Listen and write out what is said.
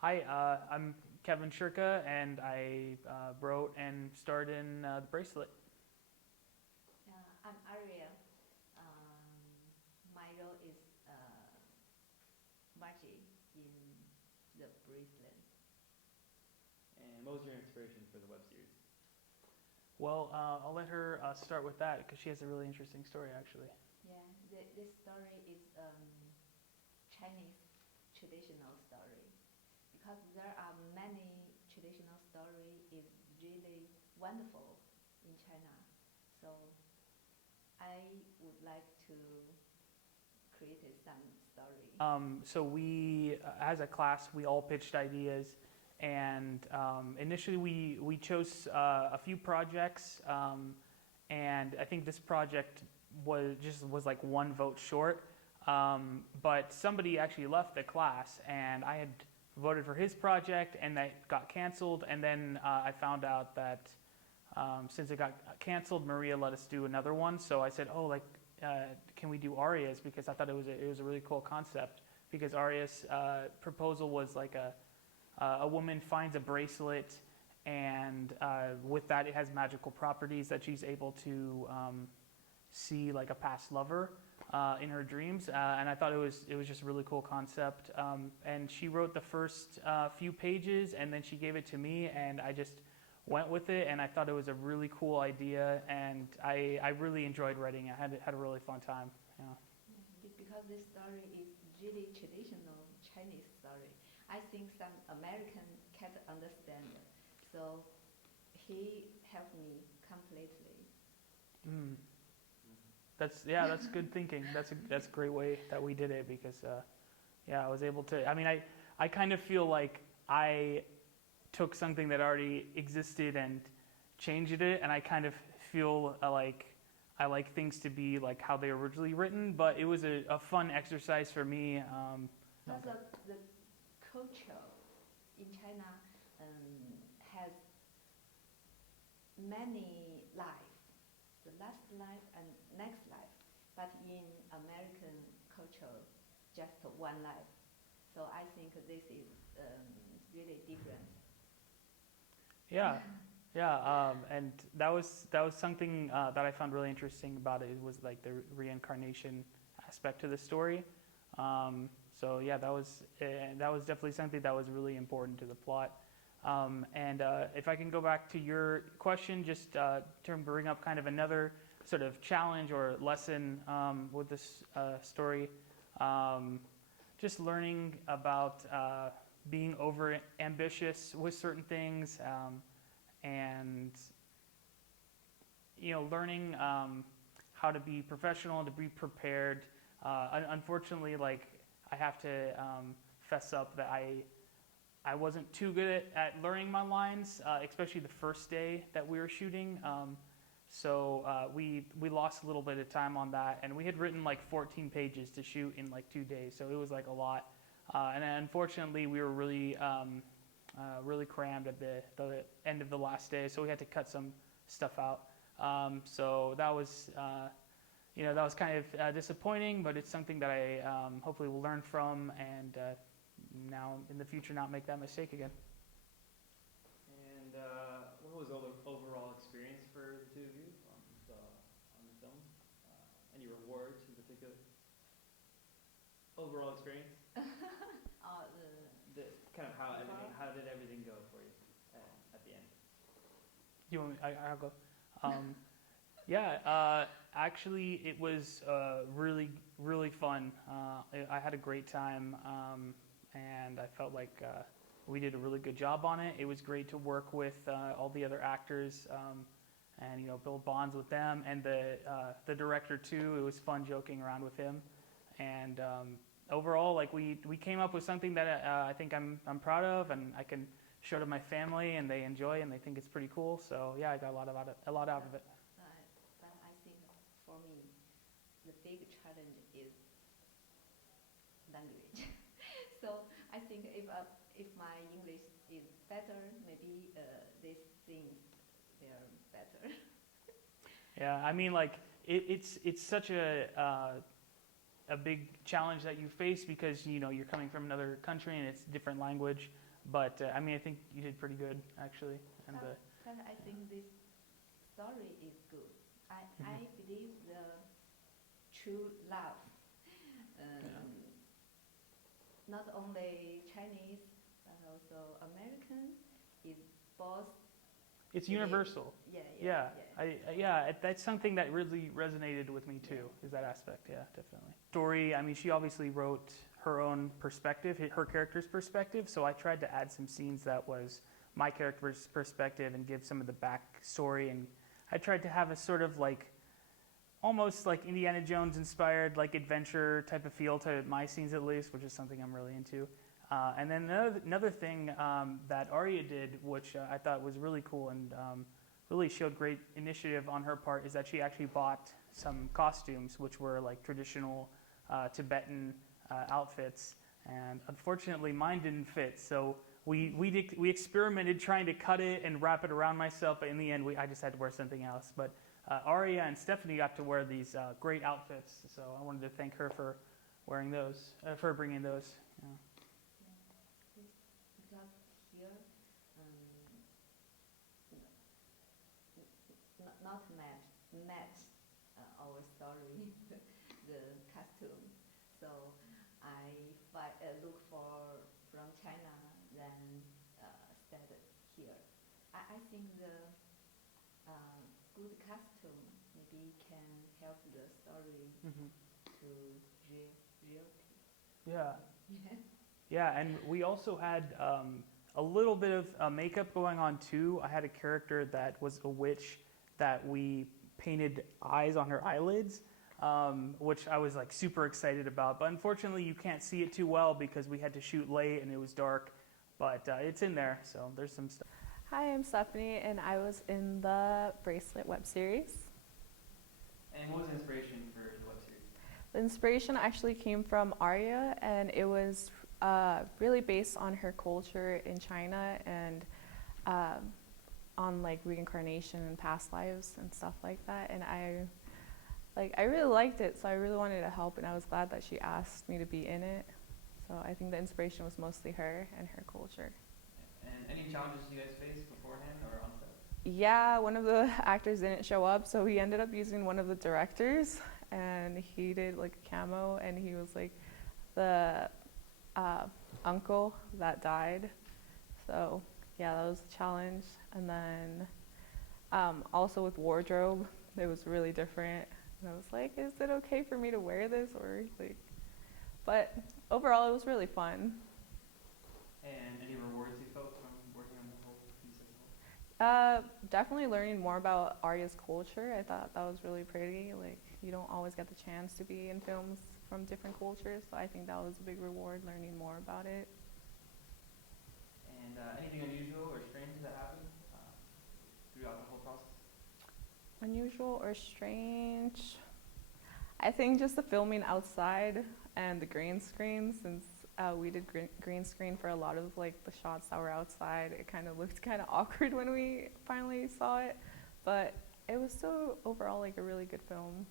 Hi, I'm Kevin Shirka, and I wrote and starred in The Bracelet. I'm Aria. My role is Margie in the Bracelet. And what was your inspiration for the web series? Well, I'll let her start with that because she has a really interesting story, actually. Yeah, this story is Chinese traditional story because there are many traditional story is really wonderful in China. So I would like to create some story. So we, as a class, we all pitched ideas, and initially we chose a few projects, and I think this project was like one vote short. But somebody actually left the class, and I had voted for his project, and that got canceled. And then I found out that since it got canceled, Maria let us do another one. So I said, "Oh, like, can we do Arias?" Because I thought it was a really cool concept. Because Arias' proposal was like a woman finds a bracelet, and with that, it has magical properties that she's able to see like a past lover in her dreams, and I thought it was just a really cool concept. And she wrote the first few pages, and then she gave it to me, and I just went with it, and I thought it was a really cool idea, and I really enjoyed writing it. I had a really fun time. Yeah. Because this story is really traditional Chinese story. I think some American can't understand. So he helped me completely. Mm. That's good thinking. That's a great way that we did it because yeah, I was able to. I mean, I kind of feel like I took something that already existed and changed it, and I kind of feel like I like things to be like how they were originally written. But it was a fun exercise for me. Also, the culture in China has many life, the last life and next life. But in American culture, just one life. So I think this is really different. Yeah, yeah, and that was something that I found really interesting about it. It was like the reincarnation aspect to the story. So yeah, that was definitely something that was really important to the plot. And if I can go back to your question, just to bring up kind of another sort of challenge or lesson with this story, um, just learning about being over ambitious with certain things, and learning how to be professional and to be prepared. Unfortunately, like I have to fess up that I wasn't too good at learning my lines, especially the first day that we were shooting. So we lost a little bit of time on that, and we had written like 14 pages to shoot in like 2 days, so it was like a lot. And then unfortunately, we were really crammed at the end of the last day, so we had to cut some stuff out. So that was kind of disappointing, but it's something that I hopefully will learn from, and now in the future not make that mistake again. And what was the overall experience for the two of you on the film? Any rewards in particular? Overall experience? The, kind of how did everything go for you at the end? You want me? I'll go. Yeah, actually, it was really fun. I had a great time, and I felt like we did a really good job on it. It was great to work with all the other actors, and build bonds with them, and the director too. It was fun joking around with him, and overall, like we came up with something that I think I'm proud of, and I can show to my family, and they enjoy, and they think it's pretty cool. So yeah, I got a lot out of it. But I think for me, the big challenge is language. So I think if my English is better, maybe these things they are better. Yeah, I mean, like it's such a big challenge that you face because you're coming from another country and it's a different language. But I mean, I think you did pretty good actually. And But I think this story is good. I believe the true love, not only Chinese but also American, is both. it's universal. That's something that really resonated with me too, is that aspect. Yeah, definitely. Story, I mean, she obviously wrote her own perspective, her character's perspective, so I tried to add some scenes that was my character's perspective and give some of the backstory, and I tried to have a sort of like, almost like Indiana Jones inspired, like adventure type of feel to my scenes at least, which is something I'm really into. And then another thing that Arya did, which I thought was really cool and really showed great initiative on her part, is that she actually bought some costumes, which were like traditional Tibetan outfits. And unfortunately, mine didn't fit. So we experimented trying to cut it and wrap it around myself, but in the end, I just had to wear something else. But Arya and Stephanie got to wear these great outfits, so I wanted to thank her for wearing those, for bringing those. Yeah. Because here, not match our story, the costume. So I look for from China, then started here. I think the good costume maybe can help the story to reality. Yeah. Yeah, and we also had a little bit of makeup going on too. I had a character that was a witch that we painted eyes on her eyelids, which I was like super excited about. But unfortunately, you can't see it too well because we had to shoot late and it was dark. But it's in there, so there's some stuff. Hi, I'm Stephanie, and I was in the Bracelet web series. And what was the inspiration for the web series? The inspiration actually came from Arya, and it was really based on her culture in China and on like reincarnation and past lives and stuff like that. And I really liked it, so I really wanted to help, and I was glad that she asked me to be in it. So I think the inspiration was mostly her and her culture. And any challenges you guys faced beforehand or on set? Yeah, one of the actors didn't show up, so we ended up using one of the directors, and he did like a camo, and he was like the uncle that died. So yeah, that was a challenge. And then also with wardrobe, it was really different. And I was like, is it okay for me to wear this, or like? But overall, it was really fun. And any rewards you felt from working on the whole piece as a whole? Definitely learning more about Arya's culture. I thought that was really pretty. Like, you don't always get the chance to be in films from different cultures, so I think that was a big reward, learning more about it. And anything unusual or strange that happened throughout the whole process? Unusual or strange? I think just the filming outside and the green screen, since we did green screen for a lot of like the shots that were outside. It kind of looked kind of awkward when we finally saw it, but it was still overall like a really good film.